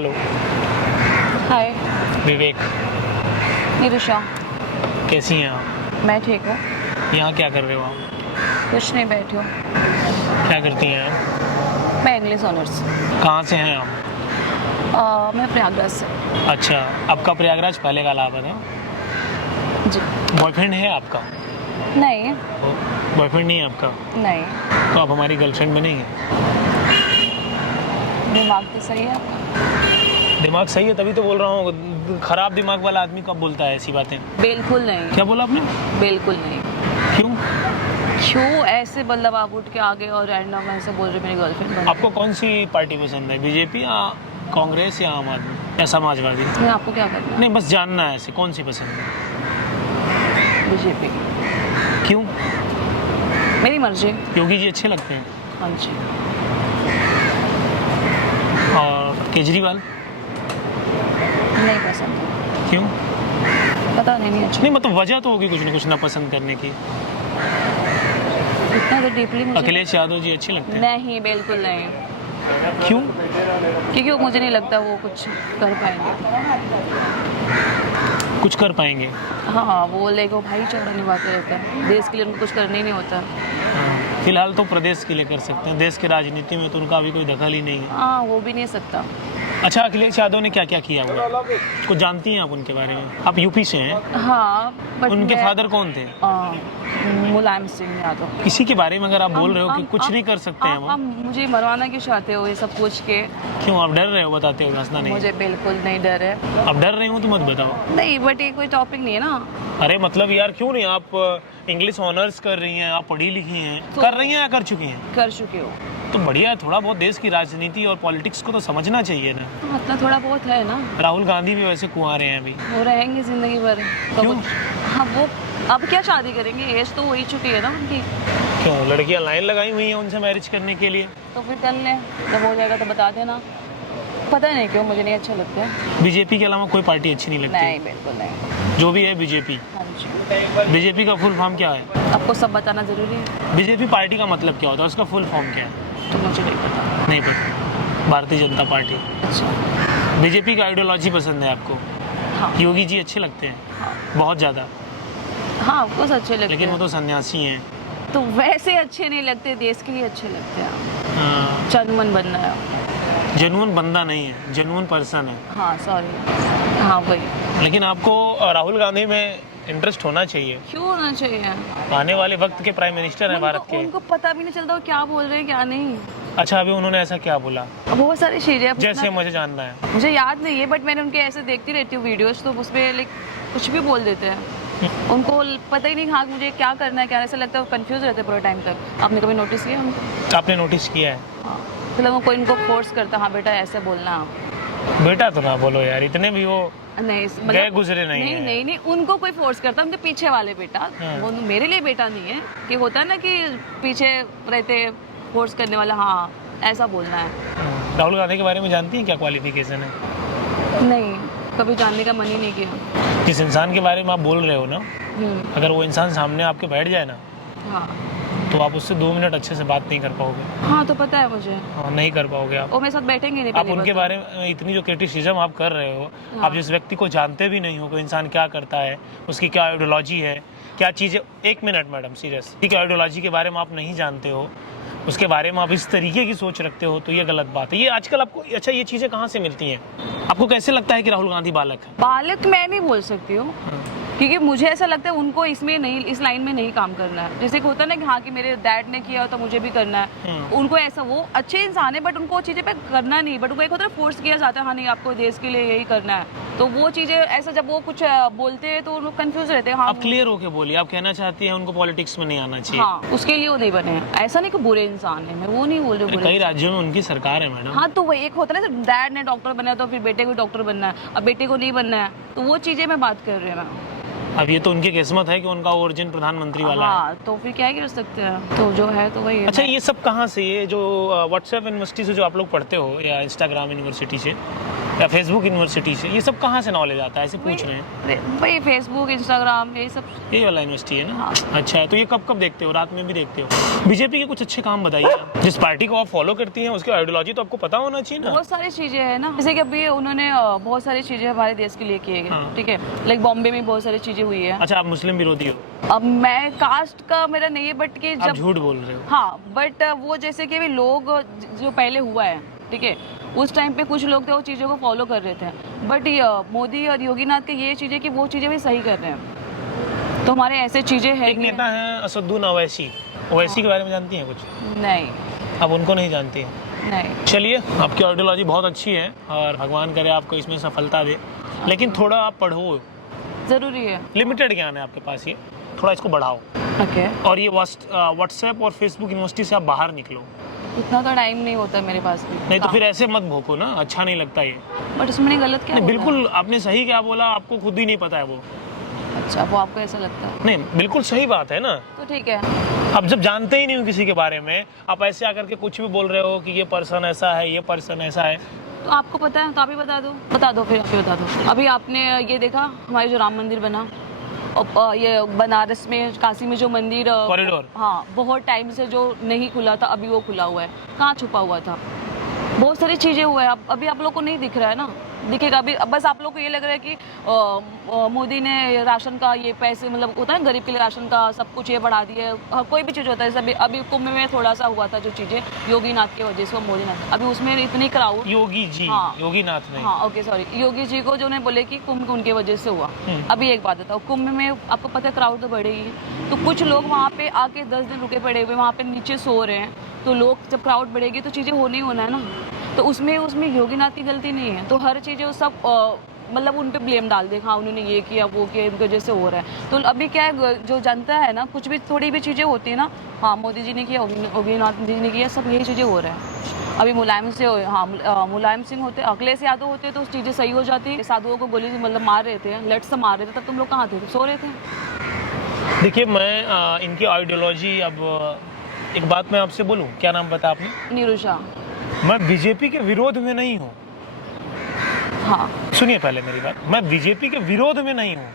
Hello. हाय। विवेक। निरुषा। कैसी हैं आप? मैं ठीक हूँ। यहाँ क्या कर रहे हो आप? कुछ नहीं, बैठी हूँ। क्या करती हैं आप? मैं इंग्लिश ऑनर्स। कहाँ से हैं आप? मैं प्रयागराज से। अच्छा, आपका प्रयागराज पहले का इलाहाबाद है? जी। बॉयफ्रेंड है आपका? नहीं। बॉयफ्रेंड नहीं है आपका? नहीं। तो आप हमारी गर्लफ्रेंड बनेंगे? दिमाग तो सही है आपका। दिमाग सही है तभी तो बोल रहा हूँ। खराब दिमाग वाला आदमी कब बोलता है ऐसी बातें? बिल्कुल नहीं। क्या बोला आपने? बिल्कुल नहीं। क्यों? क्यों ऐसे मतलब आप उठ के आगे और रैंडम ऐसे बोल रहे मेरी गर्लफ्रेंड बनो? आपको कौन सी पार्टी पसंद है, बीजेपी या कांग्रेस या आम आदमी या समाजवादी? नहीं, आपको क्या करना है? नहीं, बस जानना है ऐसे कौन सी पसंद है। बीजेपी। क्यों? मेरी मर्जी। योगी जी अच्छे लगते हैं? हाँ जी। और केजरीवाल? नहीं पसंद है। क्यों? पता नहीं अच्छा। नहीं मतलब वजह तो होगी कुछ ना कुछ ना पसंद करने की। इतना तो डीपली मुझे अखिलेश यादव जी अच्छे लगते हैं? नहीं, बिल्कुल नहीं। क्यों? क्योंकि वो मुझे नहीं लगता वो कुछ कर पाएंगे। कुछ कर पाएंगे? हाँ, वो लेके वो भाईचारा निभाते रहते हैं, देश के लिए उनको कुछ करना ही नहीं होता। हाँ, फिलहाल तो प्रदेश के लिए कर सकते हैं, देश की राजनीति में तो उनका अभी कोई दखल ही नहीं है। हाँ, वो भी नहीं सकता। अच्छा, अखिलेश यादव ने क्या क्या किया हुआ? कुछ जानती हैं आप उनके बारे में? आप यूपी से हैं? हाँ, बट उनके फादर कौन थे? मुलायम सिंह यादव। किसी के बारे में अगर आप बोल रहे हो कि कुछ नहीं कर सकते हैं आप मुझे मरवाना क्यों चाहते हो ये सब पूछ के? क्यों आप डर रहे हो? बताते हो, हंसना नहीं। मुझे बिल्कुल नहीं डर है। आप डर रहे हो तो मत बताओ। नहीं, बट ये कोई टॉपिक नहीं है ना। अरे मतलब यार क्यों नहीं, आप इंग्लिश ऑनर्स कर रही हैं, आप पढ़ी लिखी हैं, कर रही हैं या कर चुकी हैं? कर चुके हो तो बढ़िया है, थोड़ा बहुत देश की राजनीति और पॉलिटिक्स को तो समझना चाहिए ना। इतना थोड़ा बहुत है ना। राहुल गांधी भी वैसे कुंवारे हैं अभी। वो रहेंगे जिंदगी भर तो क्यों? हाँ, वो अब क्या शादी करेंगे? एज तो हो ही चुकी है ना उनकी। क्यों? लड़कियां लाइन लगाई हुई हैं उनसे मैरिज करने के लिए। तो फिर कर लें, जब हो जाएगा तो बता देना। पता नहीं क्यों मुझे नहीं अच्छा लगता है। बीजेपी के अलावा कोई पार्टी अच्छी नहीं लगती? नहीं, बिल्कुल नहीं। जो भी है बीजेपी। हाँ जी। बीजेपी का फुल फॉर्म क्या है? आपको सब बताना जरूरी है? बीजेपी पार्टी का मतलब क्या होता है, उसका फुल फॉर्म क्या है? तो मुझे नहीं पता। नहीं पता। भारतीय जनता पार्टी। अच्छा। बीजेपी का आइडियोलॉजी पसंद है आपको? हाँ। योगी जी अच्छे लगते हैं? हाँ। बहुत ज़्यादा? हाँ, आपको अच्छे लगते लेकिन हैं। वो तो सन्यासी हैं। तो वैसे अच्छे नहीं लगते, देश के लिए अच्छे लगते हैं। हाँ, चनमन बनना है। जेन्युइन बंदा नहीं है, जेन्युइन पर्सन है। हाँ, सॉरी। हाँ, वही। लेकिन आपको राहुल गांधी में इंटरेस्ट होना चाहिए। क्यों होना चाहिए? आने वाले वक्त के प्राइम मिनिस्टर हैं भारत के। उनको पता भी नहीं चलता वो क्या बोल रहे हैं क्या नहीं। अच्छा, अभी उन्होंने ऐसा क्या बोला? बहुत सारी चीजें जैसे मुझे जानना है। मुझे याद नहीं है, बट मैंने उनके ऐसे देखती रहती हूँ वीडियोस, तो उसमें लाइक कुछ भी बोल देते हैं। उनको पता ही नहीं हाँ मुझे क्या करना है, क्या ऐसा लगता है वो कंफ्यूज रहते हैं पूरे टाइम तक। आपने कभी नोटिस किया उनको? आपने नोटिस किया है? हाँ, मतलब वो कोई इनको फोर्स करता हाँ बेटा ऐसे बोलना आप। बेटा तो ना बोलो यार, इतने भी वो नहीं गए गुजरे नहीं नहीं, है। नहीं नहीं उनको कोई फोर्स करता, उनके पीछे वाले बेटा। हाँ। वो मेरे लिए बेटा नहीं है कि होता है ना कि पीछे रहते फोर्स करने वाला, हाँ ऐसा बोलना है। राहुल गांधी के बारे में जानती हैं क्या क्वालिफिकेशन है? नहीं, कभी जानने का मन ही नहीं किया। जिस इंसान के बारे में आप बोल रहे हो ना, हम्म। अगर वो इंसान सामने आपके बैठ जाए ना, हाँ। तो आप उससे 2 मिनट अच्छे से बात नहीं कर पाओगे। हाँ, तो पता है मुझे। हाँ, नहीं कर पाओगे आप। वो मेरे साथ बैठेंगे नहीं। आप उनके बारे में इतनी जो क्रिटिसिज्म आप कर रहे हो, हाँ। आप जिस व्यक्ति को जानते भी नहीं हो कि इंसान क्या करता है, उसकी क्या आइडियोलॉजी है, क्या चीज़ें। 1 मिनट मैडम, सीरियस। ठीक है, आइडियोलॉजी के बारे में आप नहीं जानते हो, उसके बारे में आप इस तरीके की सोच रखते हो, तो ये गलत बात है। ये आजकल आपको अच्छा ये चीज़ें कहाँ से मिलती हैं? आपको कैसे लगता है कि राहुल गांधी बालक है? बालक मैं नहीं बोल सकती हूँ, क्योंकि मुझे ऐसा लगता है उनको इसमें नहीं, इस लाइन में नहीं काम करना है। जैसे कि होता है ना कि हाँ कि मेरे डैड ने किया तो मुझे भी करना है। उनको ऐसा, वो अच्छे इंसान है बट उनको वो चीज़ें पे करना नहीं, बट उनको एक होता है फोर्स किया जाता है हाँ नहीं आपको देश के लिए यही करना है। तो वो चीज़ें ऐसा जब वो कुछ बोलते हैं तो लोग कंफ्यूज रहते हैं। हाँ, आप क्लियर होके बोलिए, आप कहना चाहती हैं उनको पॉलिटिक्स में नहीं आना चाहिए? हाँ, उसके लिए वो नहीं बने हैं। ऐसा नहीं कि बुरे इंसान है, मैं वो नहीं बोल रही हूँ। कई राज्यों में उनकी सरकार है मैडम। हाँ, तो वो एक होता है ना डैड ने डॉक्टर बनना है तो फिर बेटे को डॉक्टर बनना है, अब बेटे को नहीं बनना है, तो वो चीज़ें मैं बात कर रही हूँ मैं। अब ये तो उनकी किस्मत है कि उनका ओरिजिन प्रधानमंत्री वाला है। हाँ, तो फिर क्या कर सकते हैं, तो जो है तो वही है। अच्छा, ये सब कहाँ से, ये जो व्हाट्सएप यूनिवर्सिटी से जो आप लोग पढ़ते हो या इंस्टाग्राम यूनिवर्सिटी से, या फेसबुक यूनिवर्सिटी से, ये सब कहाँ से नॉलेज आता है, ऐसे पूछ रहे हैं। भाई फेसबुक, इंस्टाग्राम, ये सब। ये वाला यूनिवर्सिटी है ना? हाँ। अच्छा है, तो ये कब कब देखते हो, रात में भी देखते हो? बीजेपी के कुछ अच्छे काम बताइए। जिस पार्टी को आप फॉलो करती हैं उसकी आइडियोलॉजी तो आपको पता होना चाहिए ना। बहुत सारी चीजें हैं ना, जैसे कि अभी उन्होंने बहुत सारी चीजें हमारे देश के लिए किए गए, हाँ। ठीक है। लाइक बॉम्बे में बहुत सारी चीजें हुई है। अच्छा, आप मुस्लिम विरोधी हो? अब मैं कास्ट का मेरा नहीं है, बट कि आप जब झूठ बोल रहे हो। हाँ, बट वो जैसे कि अभी लोग जो पहले हुआ है, ठीक है, उस टाइम पे कुछ लोग थे वो चीज़ों को फॉलो कर रहे थे, बट मोदी और योगीनाथ के ये चीज़ें कि वो चीज़ें भी सही कर रहे हैं। तो हमारे ऐसे चीज़ें हैं। एक नेता है असदुद्दीन ओवैसी, ओवैसी के बारे में जानती हैं कुछ? नहीं। आप उनको नहीं जानती हैं? नहीं। चलिए, आपकी आइडियोलॉजी बहुत अच्छी है और भगवान करे आपको इसमें सफलता दे, लेकिन थोड़ा आप पढ़ो, ज़रूरी है। लिमिटेड ज्ञान है आपके पास, ये थोड़ा इसको बढ़ाओ। ओके। और ये व्हाट्सएप और फेसबुक यूनिवर्सिटी से आप बाहर निकलो। इतना तो टाइम नहीं होता मेरे पास भी। नहीं तो फिर ऐसे मत भोंको ना, अच्छा नहीं लगता ये। बट उसमें गलत क्या नहीं, बोला? बिल्कुल आपने सही क्या बोला, आपको खुद ही नहीं पता है वो। अच्छा, वो आपको ऐसा लगता है? नहीं, बिल्कुल सही बात है ना। तो ठीक है। अब जब जानते ही नहीं हो किसी के बारे में, आप ऐसे आकर के कुछ भी बोल रहे हो कि ये पर्सन ऐसा है, ये पर्सन ऐसा है। तो आपको पता है तो आप ही बता दो। बता दो, फिर आप ही बता दो। अभी आपने ये देखा हमारे जो राम मंदिर बना, और ये बनारस में काशी में जो मंदिर कॉरिडोर, हाँ, बहुत टाइम से जो नहीं खुला था, अभी वो खुला हुआ है। कहाँ छुपा हुआ था? बहुत सारी चीज़ें हुआ है, अभी आप लोग को नहीं दिख रहा है ना, दिखेगा अभी। बस आप लोग को ये लग रहा है कि मोदी ने राशन का ये पैसे, मतलब होता है गरीब के लिए राशन का सब कुछ ये बढ़ा दिया है। कोई भी चीज़ होता है, जैसे अभी कुंभ में थोड़ा सा हुआ था जो चीज़ें योगीनाथ की वजह से, वो मोदी नाथ, अभी उसमें इतनी क्राउड। योगी जी, हाँ। योगीनाथ नहीं। हाँ, ओके, सॉरी, योगी जी को जो उन्हें बोले कि कुंभ उनके वजह से हुआ। अभी एक बात बताओ, कुंभ में आपको पता है क्राउड तो बढ़ेगी, तो कुछ लोग वहाँ पे आके 10 दिन रुके पड़े हुए, वहाँ पे नीचे सो रहे हैं, तो लोग जब क्राउड बढ़ेगी तो चीज़ें होनी होना है ना। तो उसमें योगीनाथ की गलती नहीं है, तो हर चीज़ें सब मतलब उन पे ब्लेम डाल दे, हाँ उन्होंने ये किया वो किया, इनकी वजह से हो रहा है। तो अभी क्या है, जो जनता है ना, कुछ भी थोड़ी भी चीज़ें होती है ना, हाँ मोदी जी ने किया, योगीनाथ जी ने किया, सब यही चीज़ें हो रहा है। अभी मुलायम से, हाँ मुलायम सिंह होते, अखिलेश यादव होते तो चीज़ें सही हो जाती। साधुओं को गोली मतलब मार रहे थे, लट से मार रहे थे, तब तुम लोग कहाँ थे? सो रहे थे। देखिए, मैं इनकी आइडियोलॉजी, अब एक बात मैं आपसे बोलूं, क्या नाम बताया आपने? नीरूषा। मैं बीजेपी के विरोध में नहीं हूँ। हाँ, सुनिए पहले मेरी बात, मैं बीजेपी के विरोध में नहीं हूँ,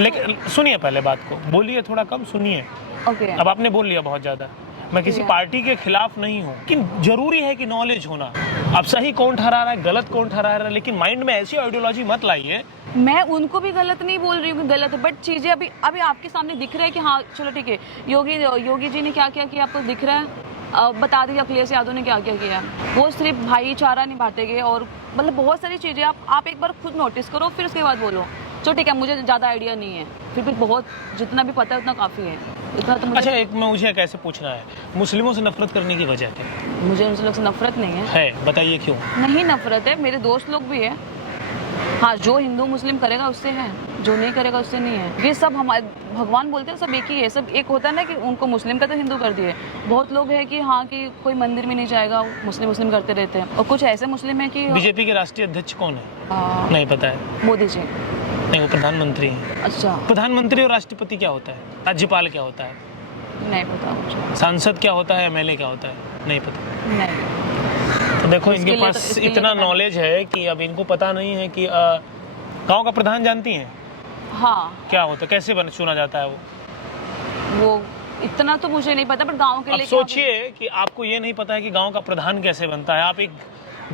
लेकिन सुनिए पहले बात को, बोलिए थोड़ा कम, सुनिए। ओके। अब आपने बोल लिया बहुत ज्यादा। मैं किसी पार्टी के खिलाफ नहीं हूँ, लेकिन जरूरी है कि नॉलेज होना। अब सही कौन ठहरा रहा है, गलत कौन ठहरा रहा है, लेकिन माइंड में ऐसी आइडियोलॉजी मत लाइए। मैं उनको भी गलत नहीं बोल रही हूँ कि गलत है, बट चीज़ें अभी आपके सामने दिख रहा है कि हाँ चलो ठीक है, योगी जी ने क्या क्या किया आपको दिख रहा है। बता दीजिए अखिलेश यादव ने क्या क्या किया। वो सिर्फ भाईचारा निभाते गए, और मतलब बहुत सारी चीज़ें आप एक बार खुद नोटिस करो, फिर उसके बाद बोलो। चलो ठीक है, मुझे ज़्यादा आइडिया नहीं है, फिर भी बहुत जितना भी पता है उतना काफ़ी है, इतना तो मुझे। अच्छा, मुझे कैसे पूछना है, मुस्लिमों से नफरत करने की वजह क्या मुझे उन लोग से नफरत नहीं है? बताइए क्यों नहीं नफरत है, मेरे दोस्त लोग भी है। हाँ, जो हिंदू मुस्लिम करेगा उससे है, जो नहीं करेगा उससे नहीं है। ये सब हमारे भगवान बोलते हैं, सब एक ही है। सब एक होता है ना कि उनको मुस्लिम का तो हिंदू कर दिए। बहुत लोग हैं कि हाँ कि कोई मंदिर में नहीं जाएगा, मुस्लिम करते रहते हैं, और कुछ ऐसे मुस्लिम है कि। बीजेपी के राष्ट्रीय अध्यक्ष कौन है? नहीं पता है। मोदी जी। नहीं, वो प्रधानमंत्री हैं। अच्छा। प्रधानमंत्री और राष्ट्रपति क्या होता है? राज्यपाल क्या होता है? नहीं पता मुझे। सांसद क्या होता है? MLA क्या होता है? नहीं पता। नहीं। तो देखो, इनके पास इतना नॉलेज है कि अब इनको पता नहीं है कि गांव का प्रधान जानती हैं? हाँ। क्या होता है, कैसे चुना जाता है वो इतना तो मुझे नहीं पता, पर गांव के लिए। अब सोचिए कि आपको ये नहीं पता है कि गांव का प्रधान कैसे बनता है। आप एक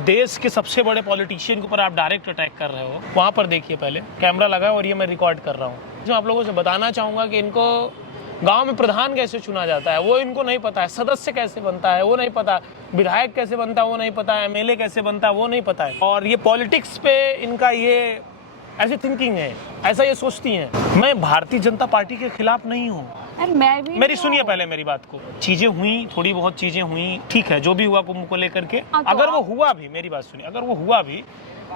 देश के सबसे बड़े पॉलिटिशियन के ऊपर आप डायरेक्ट अटैक कर रहे हो। वहाँ पर देखिए, पहले कैमरा लगा और ये मैं रिकॉर्ड कर रहा हूँ। जो आप लोगों से बताना चाहूँगा कि इनको गांव में प्रधान कैसे चुना जाता है वो इनको नहीं पता है, सदस्य कैसे बनता है वो नहीं पता, विधायक कैसे बनता है वो नहीं पता, MLA कैसे बनता है वो नहीं पता है। और ये पॉलिटिक्स पे इनका ये ऐसी थिंकिंग है, ऐसा ये सोचती हैं। मैं भारतीय जनता पार्टी के खिलाफ नहीं हूँ। मैं भी मेरी सुनिए पहले मेरी बात को। चीजें हुई, थोड़ी बहुत चीजें हुई, ठीक है, जो भी हुआ कुंभ को लेकर के। अगर वो हुआ भी, मेरी बात सुनिए, अगर वो हुआ भी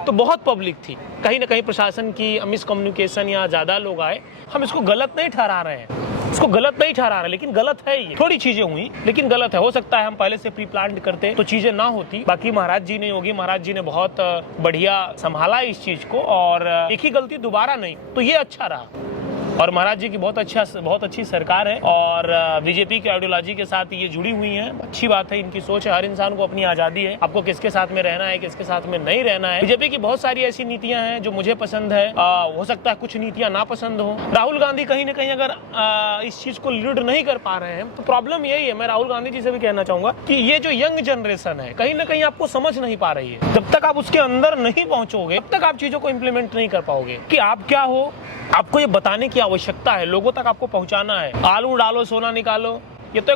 तो बहुत पब्लिक थी, कहीं ना कहीं प्रशासन की मिसकम्युनिकेशन या ज्यादा लोग आए। हम इसको गलत नहीं ठहरा रहे हैं, इसको गलत नहीं ठहरा रहे, लेकिन गलत है ये। थोड़ी चीजें हुई लेकिन गलत है। हो सकता है हम पहले से प्री प्लान करते तो चीजें ना होती। बाकी महाराज जी ने, योगी महाराज जी ने बहुत बढ़िया संभाला इस चीज को, और एक ही गलती दोबारा नहीं, तो ये अच्छा रहा। और महाराज जी की बहुत अच्छी सरकार है और बीजेपी की आइडियोलॉजी के साथ ये जुड़ी हुई है। अच्छी बात है, इनकी सोच है, हर इंसान को अपनी आजादी है, आपको किसके साथ में रहना है, किसके साथ में नहीं रहना है। बीजेपी की बहुत सारी ऐसी नीतियां हैं जो मुझे पसंद है, हो सकता है कुछ नीतियां ना पसंद हो। राहुल गांधी कहीं ना कहीं अगर इस चीज को लीड नहीं कर पा रहे हैं तो प्रॉब्लम यही है। मैं राहुल गांधी जी से भी कहना चाहूंगा कि ये जो यंग जनरेशन है कहीं ना कहीं आपको समझ नहीं पा रही है। जब तक आप उसके अंदर नहीं पहुंचोगे तब तक आप चीजों को इंप्लीमेंट नहीं कर पाओगे कि आप क्या हो। आपको ये बताने की आवश्यकता है, लोगों तक आपको पहुंचाना है। आलू डालो सोना निकालो, ये तो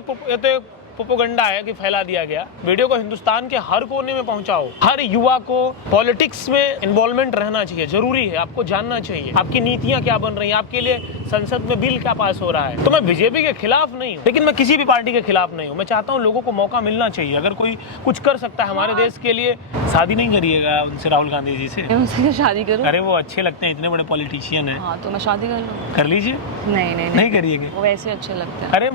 एक प्रोपेगेंडा है कि फैला दिया गया। वीडियो को हिंदुस्तान के हर कोने में पहुंचाओ। हर युवा को पॉलिटिक्स में इन्वॉल्वमेंट रहना चाहिए, जरूरी है, आपको जानना चाहिए आपकी नीतियां क्या बन रही हैं, आपके लिए संसद में बिल क्या पास हो रहा है। तो मैं बीजेपी के खिलाफ नहीं हूँ, लेकिन मैं किसी भी पार्टी के खिलाफ नहीं हूँ। मैं चाहता हूँ लोगों को मौका मिलना चाहिए। अगर कोई कुछ कर सकता है हमारे देश के लिए, शादी नहीं करिएगा उनसे, राहुल गांधी जी से। उनसे शादी करूं? अरे वो अच्छे लगते हैं, इतने बड़े पॉलिटिशियन है। हाँ तो मैं शादी कर लूं? कर लीजिए। नहीं करिएगा? वो वैसे अच्छे लगते हैं। अरे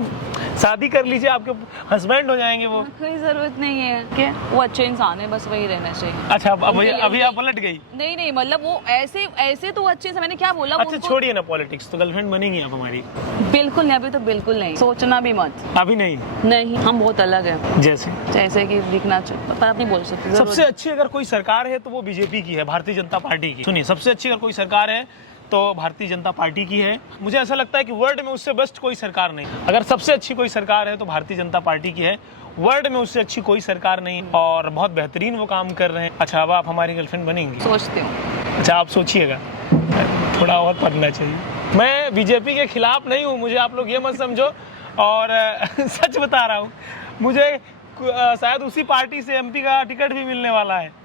शादी कर लीजिए, आपके हस्बैंड हो जाएंगे वो। कोई जरूरत नहीं है क्या, वो अच्छे इंसान है, बस वही रहना चाहिए। अच्छा अभी आप पलट गई? नहीं मतलब वो ऐसे तो अच्छे से, मैंने क्या बोला। अच्छा छोड़िए ना पॉलिटिक्स, तो गर्लफ्रेंड बनेंगी आप हमारी? बिल्कुल नहीं, अभी तो बिल्कुल नहीं, सोचना भी मत। अभी नहीं, हम बहुत अलग हैं। जैसे कि दिखना पर आप नहीं बोल सकते। सबसे अच्छी अगर कोई सरकार है तो वो बीजेपी की है, भारतीय जनता पार्टी की। सुनिए, सबसे अच्छी अगर कोई सरकार है तो भारतीय जनता पार्टी की है। मुझे ऐसा लगता है कि वर्ल्ड में उससे बेस्ट कोई सरकार नहीं। अगर सबसे अच्छी कोई सरकार है तो भारतीय जनता पार्टी की है, वर्ल्ड में उससे अच्छी कोई सरकार नहीं, और बहुत बेहतरीन वो काम कर रहे हैं। अच्छा, अब आप हमारी गर्लफ्रेंड बनेंगी? सोचती हूँ। अच्छा आप सोचिएगा, थोड़ा और पढ़ना चाहिए। मैं बीजेपी के खिलाफ नहीं हूँ, मुझे आप लोग ये मत समझो, और सच बता रहा हूँ, मुझे शायद उसी पार्टी से एमपी का टिकट भी मिलने वाला है।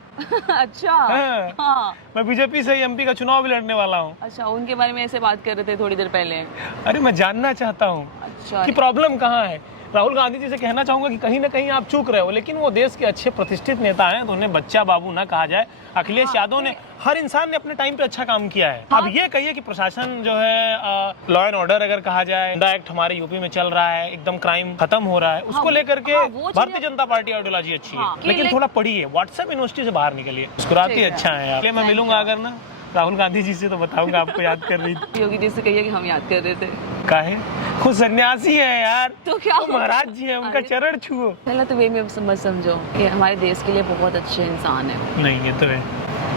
अच्छा हाँ। मैं बीजेपी से एमपी का चुनाव भी लड़ने वाला हूँ। अच्छा, उनके बारे में ऐसे बात कर रहे थे थोड़ी देर पहले। अरे मैं जानना चाहता हूँ अच्छा, कि प्रॉब्लम कहाँ है। राहुल गांधी जी से कहना चाहूंगा कि कहीं ना कहीं आप चूक रहे हो, लेकिन वो देश के अच्छे प्रतिष्ठित नेता हैं तो उन्हें बच्चा बाबू ना कहा जाए। अखिलेश यादव ने, हर इंसान ने अपने टाइम पे अच्छा काम किया है। अब ये कहिए कि प्रशासन जो है, लॉ एंड ऑर्डर अगर कहा जाए, एक्ट हमारे यूपी में चल रहा है, एकदम क्राइम खत्म हो रहा है, उसको लेकर के भारतीय जनता पार्टी आइडियोलॉजी अच्छी है। लेकिन थोड़ा पढ़िए, व्हाट्सएप यूनिवर्सिटी से बाहर निकलिए, मुस्कुराते अच्छा है यार। मैं मिलूंगा अगर ना राहुल गांधी जी से तो बताऊंगा आपको याद कर रही थी। योगी जी से कहिए कि हम याद कर रहे थे। काहे? खुद सन्यासी है यार, तो क्या महाराज जी है, उनका चरण छुओ। पहले तो वे में मत समझो कि हमारे देश के लिए बहुत अच्छे इंसान है। नहीं, ये तो है,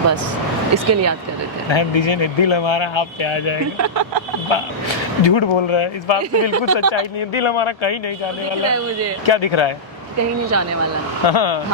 बस इसके लिए याद कर रहे थे। रहने दीजिए, नहीं, दिल हमारा आप पे आ जाएगा। झूठ बोल रहा है, इस बात से बिल्कुल सच्चाई नहीं है। दिल हमारा कहीं नहीं जाने वाला। मुझे क्या दिख रहा है? कहीं नहीं जाने वाला। हाँ,